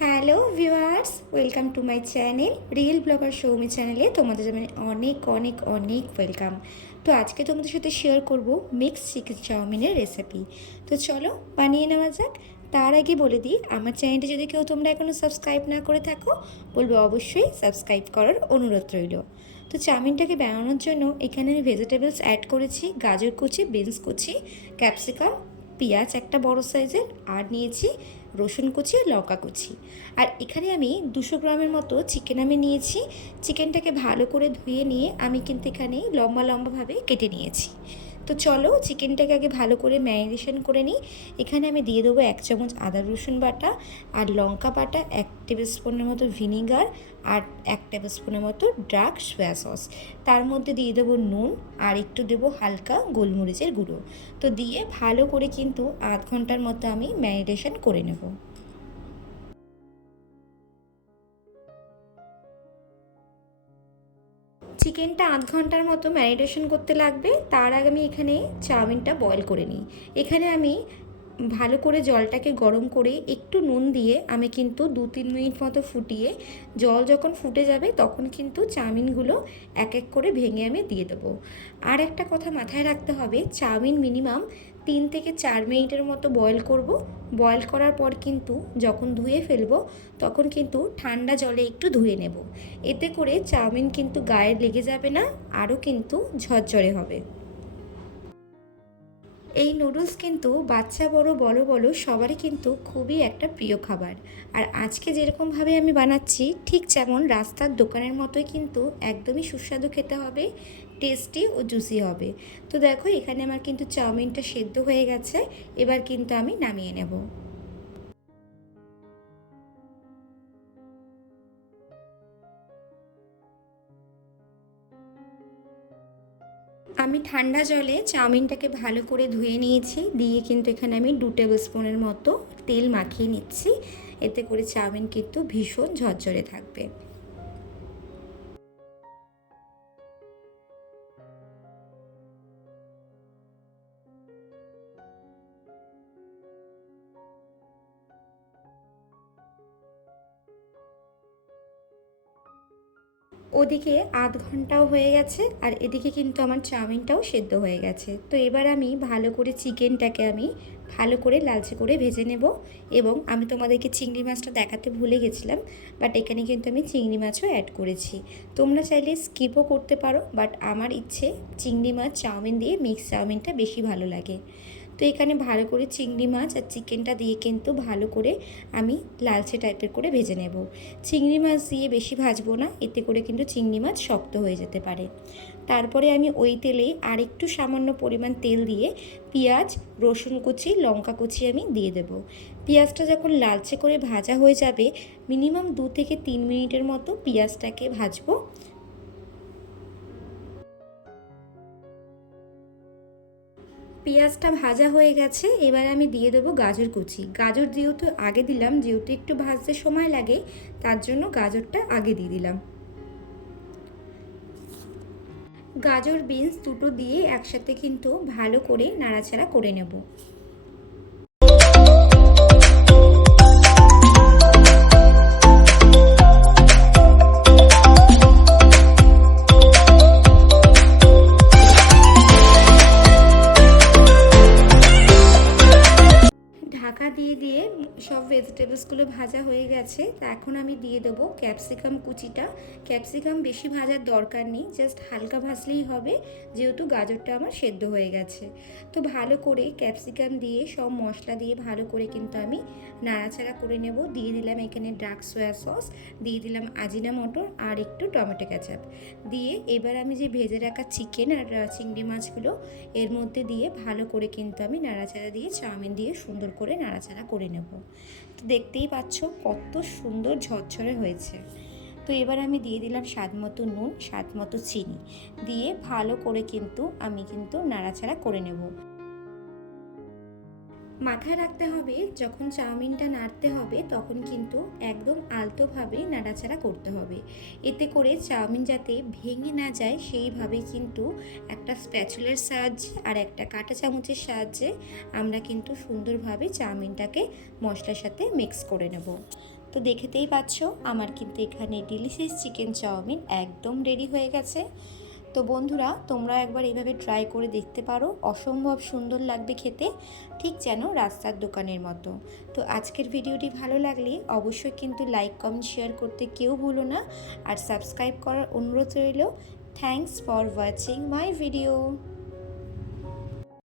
Hello viewers, welcome to my channel real blogger Soumi চ্যানেলে তোমাদের মানে অনেক অনেক অনেক ওয়েলকাম। তো আজকে তোমাদের সাথে শেয়ার করব মিক্স চিকেন চাউমিনের রেসিপি। তো চলো বানিয়ে নেওয়া যাক। তার আগে বলে দিই, আমার চ্যানেলটি যদি কেউ তোমরা এখনও সাবস্ক্রাইব না করে থাকো, বলবো অবশ্যই সাবস্ক্রাইব করার অনুরোধ রইল। তো চাউমিনটাকে বানানোর জন্য এখানে আমি ভেজিটেবলস অ্যাড করেছি, গাজর কুচি, বিনস কুচি, ক্যাপসিকাম, পেঁয়াজ একটা বড় সাইজের, আর নিয়েছি রসুন কুচি, লঙ্কা কুচি। আর এখানে আমি 200 গ্রামের মতো চিকেন আমি নিয়েছি। চিকেনটাকে ভালো করে ধুয়ে নিয়ে আমি কিন্তু এখানে লম্বা লম্বাভাবে কেটে নিয়েছি। তো চলো চিকেনটাকে আগে ভালো করে ম্যারিনেশন করে নিই। এখানে আমি দিয়ে দেবো 1 চামচ আদা রসুন বাটা, আর লঙ্কা বাটা, 1 টেবিল স্পুনের মতো ভিনিগার, আর 1 টেবিল স্পুনের মতো ডার্ক সয়া সস। তার মধ্যে দিয়ে দেবো নুন, আর একটু দেবো হালকা গোলমরিচের গুঁড়ো। তো দিয়ে ভালো করে কিন্তু আধ ঘন্টার মতো আমি ম্যারিনেশন করে নেব। চিকেনটা আধ ঘন্টার মতো ম্যারিনেশন করতে লাগবে। তার আগে আমি এখানে চাউমিনটা বয়েল করে নিই। এখানে আমি ভালো করে জলটাকে গরম করে একটু নুন দিয়ে আমি কিন্তু 2-3 মিনিট মতো ফুটিয়ে, জল যখন ফুটে যাবে তখন কিন্তু চাউমিনগুলো এক এক করে ভেঙে আমি দিয়ে দেবো। আর একটা কথা মাথায় রাখতে হবে, চাউমিন মিনিমাম 3 থেকে 4 মিনিটের মতো বয়েল করব। বয়েল করার পর কিন্তু যখন ধুয়ে ফেলবো তখন কিন্তু ঠান্ডা জলে একটু ধুয়ে নেব। এতে করে চাউমিন কিন্তু গায়ে লেগে যাবে না, আরও কিন্তু ঝরঝরে হবে। এই নুডলস কিন্তু বাচ্চা বড় বলো বলো সবারই কিন্তু খুবই একটা প্রিয় খাবার। আর আজকে যেরকমভাবে আমি বানাচ্ছি ঠিক যেমন রাস্তার দোকানের মতোই কিন্তু একদমই সুস্বাদু খেতে হবে, টেস্টি ও জুসি হবে। তো দেখো এখানে আমার কিন্তু চাউমিনটা সেদ্ধ হয়ে গেছে, এবার কিন্তু আমি নামিয়ে নেব। আমি ঠান্ডা জলে চাউমিনটাকে ভালো করে ধুয়ে নিয়েছি, দিয়ে কিন্তু এখানে আমি 2 টেবিল স্পুনের মতো তেল মাখিয়ে নিচ্ছি। এতে করে চাউমিন কিন্তু ভীষণ ঝরঝরে থাকবে। ওদিকে আধ ঘন্টাও হয়ে গেছে, আর এদিকে কিন্তু আমার চাউমিনটাও সেদ্ধ হয়ে গেছে। তো এবার আমি ভালো করে চিকেনটাকে আমি ভালো করে লালচে করে ভেজে নেব। এবং আমি তোমাদেরকে চিংড়ি মাছটা দেখাতে ভুলে গেছিলাম, বাট এখানে কিন্তু আমি চিংড়ি মাছও অ্যাড করেছি। তোমরা চাইলে স্কিপও করতে পারো, বাট আমার ইচ্ছে চিংড়ি মাছ চাউমিন দিয়ে মিক্স চাউমিনটা বেশি ভালো লাগে। তো এখানে ভালো করে চিংড়ি মাছ আর চিকেনটা দিয়ে কিন্তু ভালো করে আমি লালচে টাইপের করে ভেজে নেব। চিংড়ি মাছ দিয়ে বেশি ভাজবো না, এতে করে কিন্তু চিংড়ি মাছ শক্ত হয়ে যেতে পারে। তারপরে আমি ওই তেলেই আর একটু সামান্য পরিমাণ তেল দিয়ে পেঁয়াজ, রসুন কুচি, লঙ্কা কুচি আমি দিয়ে দেব। পেঁয়াজটা যখন লালচে করে ভাজা হয়ে যাবে, মিনিমাম 2 থেকে 3 মিনিটের মতো পেঁয়াজটাকে ভাজবো। পেঁয়াজটা ভাজা হয়ে গেছে, এবার আমি দিয়ে দেবো গাজর কুচি। গাজর যেহেতু আগে দিলাম, যেহেতু একটু ভাজতে সময় লাগে, তার জন্য গাজরটা আগে দিয়ে দিলাম। গাজর বিনস দুটো দিয়ে একসাথে কিন্তু ভালো করে নাড়াচাড়া করে নেব। ঢাকা দিয়ে দিয়ে সব ভেজিটেবলসগুলো ভাজা হয়ে গেছে। তা এখন আমি দিয়ে দেবো ক্যাপসিকাম কুচিটা। ক্যাপসিকাম বেশি ভাজার দরকার নেই, জাস্ট হালকা ভাজলেই হবে, যেহেতু গাজরটা আমার সেদ্ধ হয়ে গেছে। তো ভালো করে ক্যাপসিকাম দিয়ে সব মশলা দিয়ে ভালো করে কিন্তু আমি নাড়াচাড়া করে নেব। দিয়ে দিলাম এখানে ডার্ক সয়া সস, দিয়ে দিলাম আজিনা মটর, আর একটু টমেটো কেচাপ দিয়ে এবার আমি যে ভেজে রাখা চিকেন আর চিংড়ি মাছগুলো এর মধ্যে দিয়ে ভালো করে কিন্তু আমি নাড়াচাড়া দিয়ে চাউমিন দিয়ে সুন্দর করে নাড়াচাড়া করে নেব। তো দেখতেই পাচ্ছ কত সুন্দর ঝরঝরে হয়েছে। তো এবার আমি দিয়ে দিলাম স্বাদ মতো নুন, স্বাদ মতো চিনি দিয়ে ভালো করে কিন্তু আমি কিন্তু নাড়াচাড়া করে নেব। মাথায় রাখতে হবে যখন চাউমিনটা নাড়তে হবে তখন কিন্তু একদম আলতোভাবে নাড়াচাড়া করতে হবে, এতে করে চাউমিন যাতে ভেঙে না যায় সেইভাবে কিন্তু একটা স্প্যাচুলার সাহায্যে আর একটা কাঁটা চামচের সাহায্যে আমরা কিন্তু সুন্দরভাবে চাউমিনটাকে মশলার সাথে মিক্স করে নেব। তো দেখতেই পাচ্ছ আমার কিন্তু এখানে ডিলিশিয়াস চিকেন চাউমিন একদম রেডি হয়ে গেছে। তো বন্ধুরা, তোমরা একবার এইভাবে ট্রাই করে দেখতে পারো, অসম্ভব সুন্দর লাগবে খেতে, ঠিক যেন রাস্তার দোকানের মতো। তো আজকের ভিডিওটি ভালো লাগলে অবশ্যই কিন্তু লাইক কমেন্ট শেয়ার করতে কেউ ভুলো না, আর সাবস্ক্রাইব করার অনুরোধ রইল। Thanks for watching my video.